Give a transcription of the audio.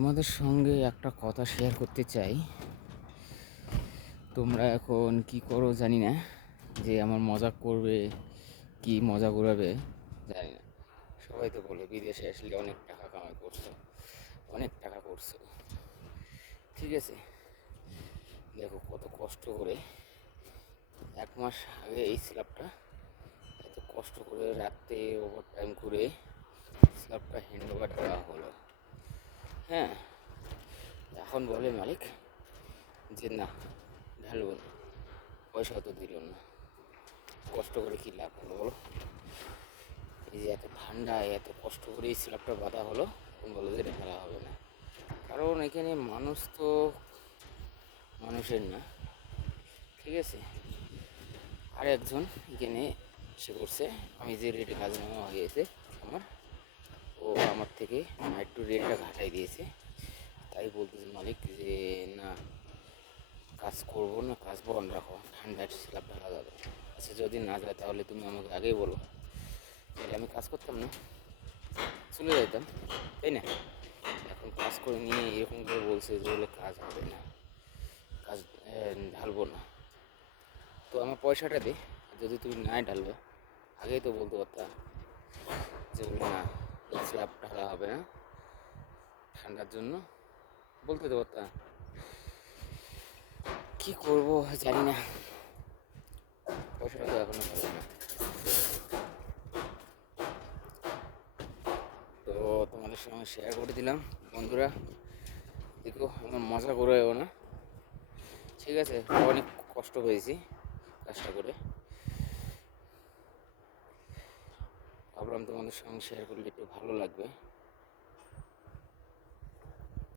তোমাদের সঙ্গে একটা কথা শেয়ার করতে চাই। তোমরা এখন কি করো জানি না, যে আমার মজা করবে কি মজা ঘুরাবে জানি না। সবাই তো বলে বিদেশে আসলে অনেক টাকা কামাই করছো, অনেক টাকা করছো। ঠিক আছে, দেখো কত কষ্ট করে 1 মাস আগে এই স্ল্যাবটা এত কষ্ট করে রাতে ওভার টাইম করে স্ল্যাবটা হ্যান্ড ওভার দেওয়া হলো। হ্যাঁ, এখন বলে মালিক যে না, ঢালবো না, পয়সাও তো দিল না, কষ্ট করে কী লাভ হলো বলো? এই যে এত ঠান্ডায় এত কষ্ট করে এই স্ল্যাবটা বাঁধা হলো, তুমি বলো যে এটা ঢালা হবে না? কারণ এখানে মানুষ তো মানুষের না, ঠিক আছে? আর একজন এখানে সে করছে, আমি যে রেটে কাজ নেওয়া হয়েছে আমার, ও আমার থেকে একটু রেটটা ঘাটাই দিয়েছে। তাই বলতেছে মালিক যে না, কাজ করবো না, কাজ বন্ধ রাখো, ঠান্ডায় স্ল্যাব ঢালা যাবে। আচ্ছা, যদি না যায় তাহলে তুমি আমাকে আগেই বলো, তাহলে আমি কাজ করতাম না, চলে যেতাম, তাই না? এখন কাজ করে নিয়ে এরকম করে বলছে যে বলে কাজ হবে না, কাজ ঢালবো না। তো আমার পয়সাটা দে, যদি তুমি নাই ঢালবে আগেই তো বলতে পারতাম যে বলে না, স্ল্যাব ঢালা হবে না ঠান্ডার জন্য, বলতে তো পারতাম। কী করবো জানি না, পয়সাটা তো এখনো পাবো না। তো তোমাদের সঙ্গে শেয়ার করে দিলাম বন্ধুরা, দেখো আমার মজা করেও না, ঠিক আছে? অনেক কষ্ট পেয়েছি কাজটা করে, ভাবলাম তোমাদের সঙ্গে শেয়ার করলে একটু ভালো লাগবে।